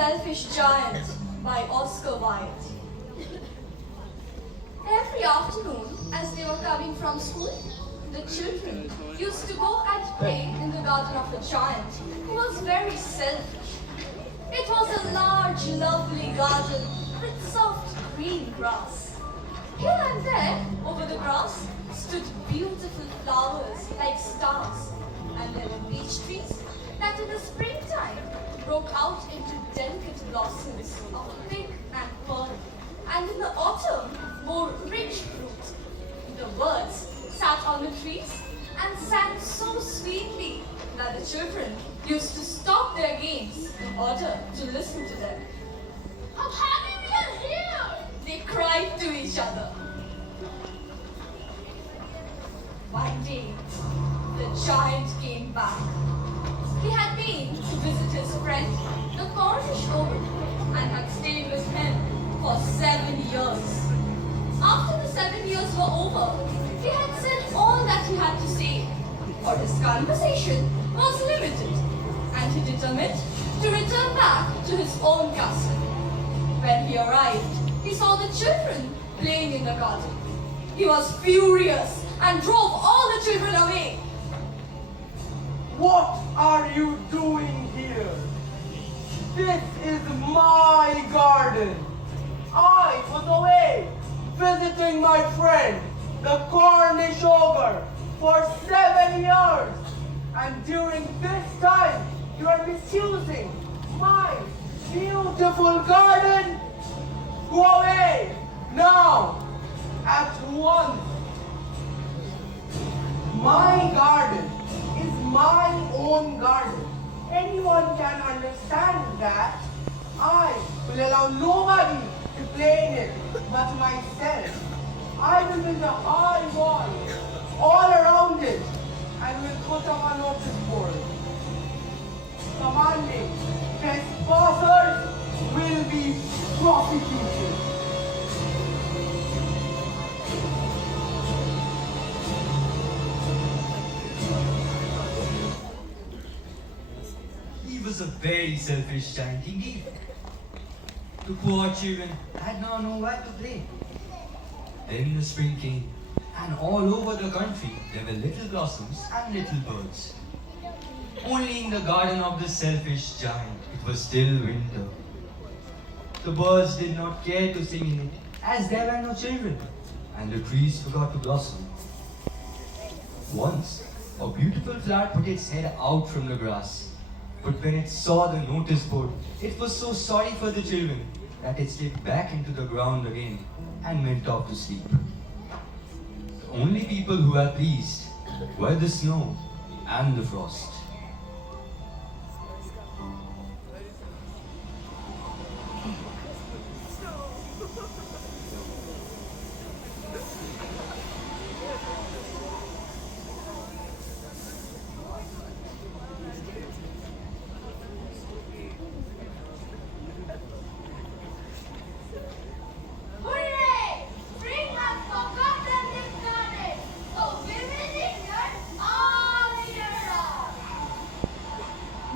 Selfish Giant by Oscar Wilde. Every afternoon, as they were coming from school, the children used to go and play in the garden of a giant who was very selfish. It was a large, lovely garden with soft green grass. Here and there, over the grass, stood beautiful flowers like stars, and there were peach trees that in the springtime broke out into delicate blossoms of pink and pearl, and in the autumn bore rich fruit. The birds sat on the trees and sang so sweetly that the children used to stop their games in order to listen to them. How happy we are here! They cried to each other. One day, the giant came back. He had been to visit his friend, the Cornish ogre, and had stayed with him for 7 years. After the 7 years were over, he had said all that he had to say, for his conversation was limited, and he determined to return back to his own castle. When he arrived, he saw the children playing in the garden. He was furious and drove all the children away. What are you doing here? This is my garden. I was away visiting my friend, the Cornish ogre, for 7 years. And during this time, you are misusing my beautiful garden. Go away now, at once. My garden is my own garden. Anyone can understand that. I will allow nobody to play in it but myself. I will build a high wall all around it and will put up a notice board commanding trespassers will be prosecuted. He was a very selfish giant indeed. The poor children had now nowhere to play. Then the spring came, and all over the country there were little blossoms and little birds. Only in the garden of the selfish giant it was still winter. The birds did not care to sing in it, as there were no children, and the trees forgot to blossom. Once, a beautiful flower put its head out from the grass. But when it saw the notice board, it was so sorry for the children that it slipped back into the ground again and went off to sleep. The only people who were pleased were the snow and the frost. Hooray! Spring has forgotten this garden, so we will live here all year round.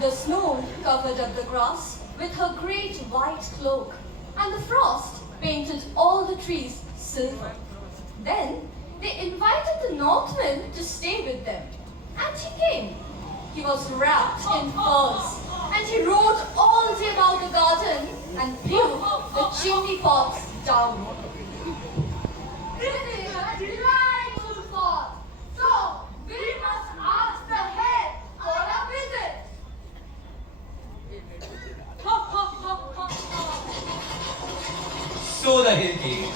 The snow covered up the grass with her great white cloak, and the frost painted all the trees silver. Then they invited the Northman to stay with them, and he came. He was wrapped in furs, and he rode all day about the garden and blew the chimney pots down. This is a delightful spot, so we must ask the head for a visit. Ha ha ha ha ha. So the hill came.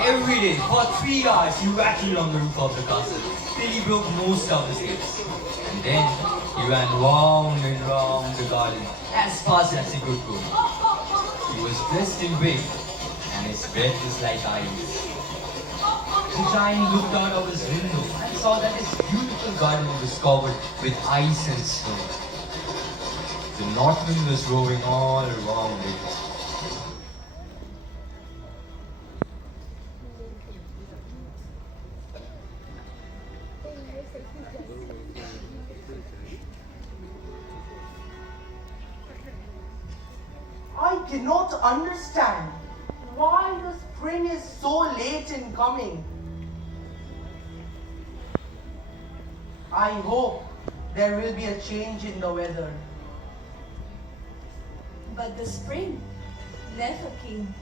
Every day, for 3 hours, he rattled on the roof of the castle till he broke most of the sticks. And then he ran round and round the garden as fast as he could go. He was dressed in white, and his breath was like ice. The giant looked out of his window and saw that his beautiful garden was covered with ice and snow. The Northwind was roaring all around it. I cannot understand why the spring is so late in coming. I hope there will be a change in the weather. But the spring never came.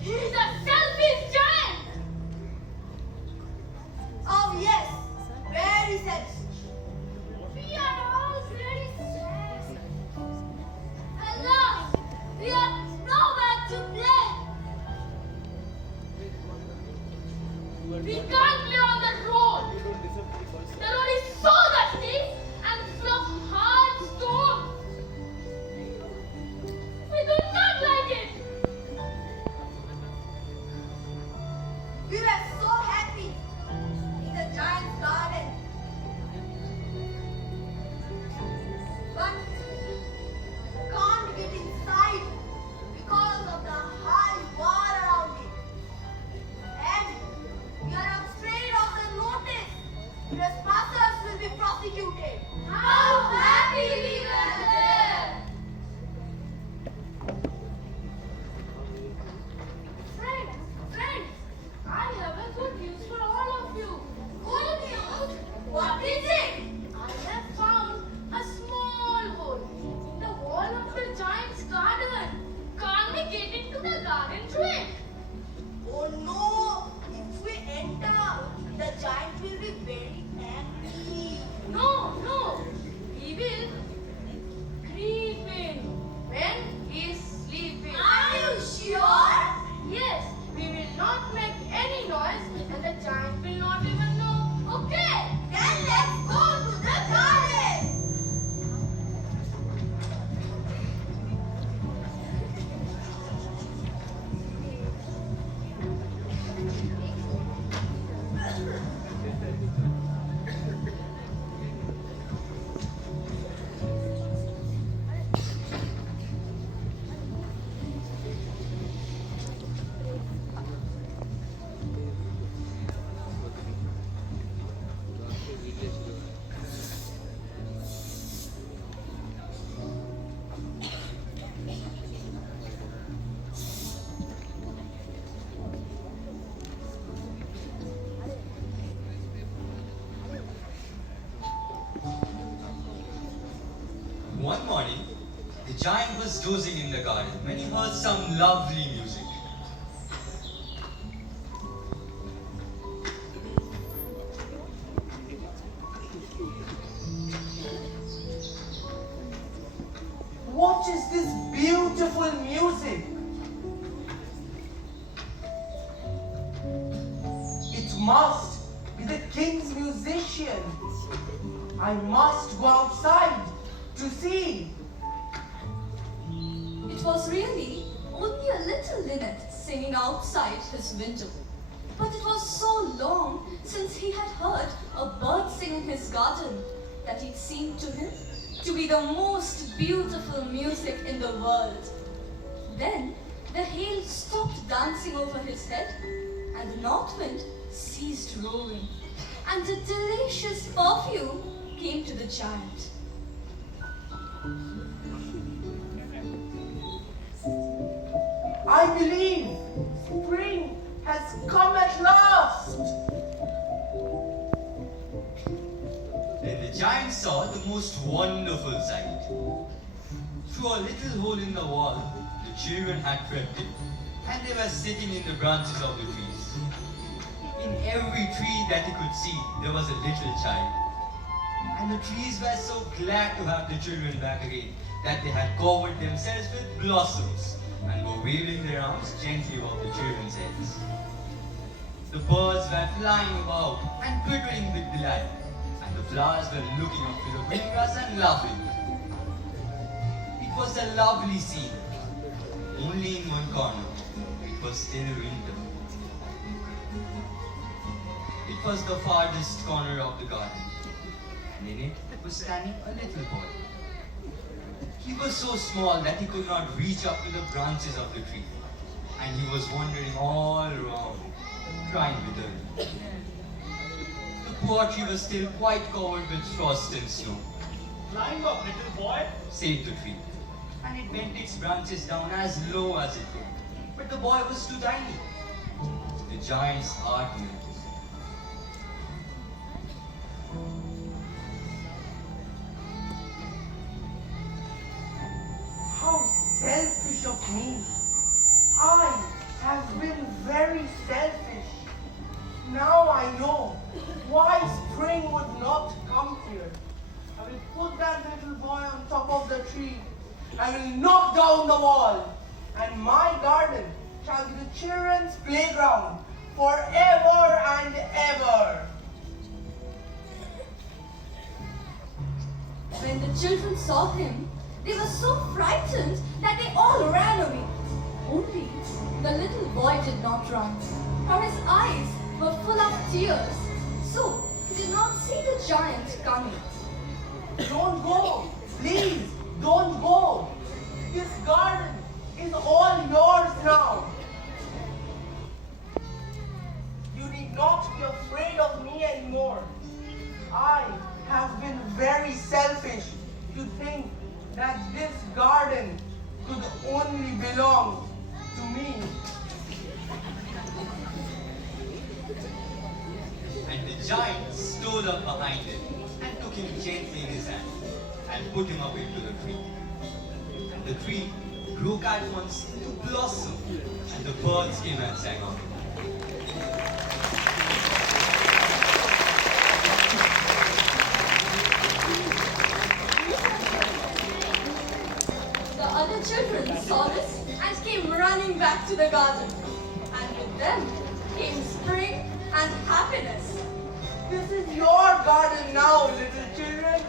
He's a selfish giant! Oh yes, very selfish. We are already sad. Alas, we have nowhere to play. We can't play on the road. The road is so dusty and full of hard stones. We do not like it. We were so happy in the giant's garden. But can't get inside because of the high wall around it. And we are afraid of the notice. Trespassers will be prosecuted. How happy we were there! Friends, I have a good news for all of you. Good news? What is it? I have found a small hole in the wall of the giant's garden. Can't we get into the garden through it? Oh no! If we enter, the giant will be very angry. No. He will creep in when he is sleeping. Are you sure? Yes, we will not make any noise and the giant will not even know. Okay, then let's go to the garden. One morning, the giant was dozing in the garden when he heard some lovely music. What is this beautiful music? It must be the king's musicians. I must go outside to see. It was really only a little linnet singing outside his window. But it was so long since he had heard a bird sing in his garden that it seemed to him to be the most beautiful music in the world. Then the hail stopped dancing over his head, and the north wind ceased roaring, and a delicious perfume came to the giant. I believe spring has come at last. saw the most wonderful sight. Through a little hole in the wall, the children had crept in, and they were sitting in the branches of the trees. In every tree that he could see, there was a little child. And the trees were so glad to have the children back again that they had covered themselves with blossoms and were waving their arms gently above the children's heads. The birds were flying about and twittering with delight, and the flowers were looking up to the green grass and laughing. It was a lovely scene. Only in one corner, it was still winter. It was the farthest corner of the garden, and in it was standing a little boy. He was so small that he could not reach up to the branches of the tree, and he was wandering all around, crying bitterly. The poor tree was still quite covered with frost and snow. Climb up, little boy. Said the tree, and it bent its branches down as low as it could. But the boy was too tiny. The giant's heart melted. How selfish of me. I have been very selfish. Now I know why spring would not come here. I will put that little boy on top of the tree. I will knock down the wall. And my garden shall be the children's playground forever and ever. When the children saw him, they were so frightened that they all ran away. Only the little boy did not run, for his eyes were full of tears, so he did not see the giant coming. Don't go. Please, don't go. This garden is all yours now. You need not be afraid of me anymore. I have been very selfish to think that this garden could only belong to me. And the giant stood up behind him and took him gently in his hand and put him up into the tree. And the tree broke at once into blossom, and the birds came and sang on it. The other children saw this and came running back to the garden. And with them came spring and happiness. This is your garden now, little children.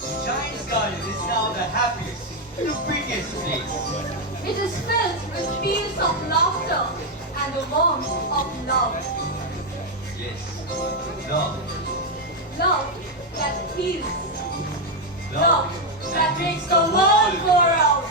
The giant's garden is now the happiest, the prettiest place. It is filled with peals of laughter and the warmth of love. Yes, love. Love that heals. Love Love that makes the world go round.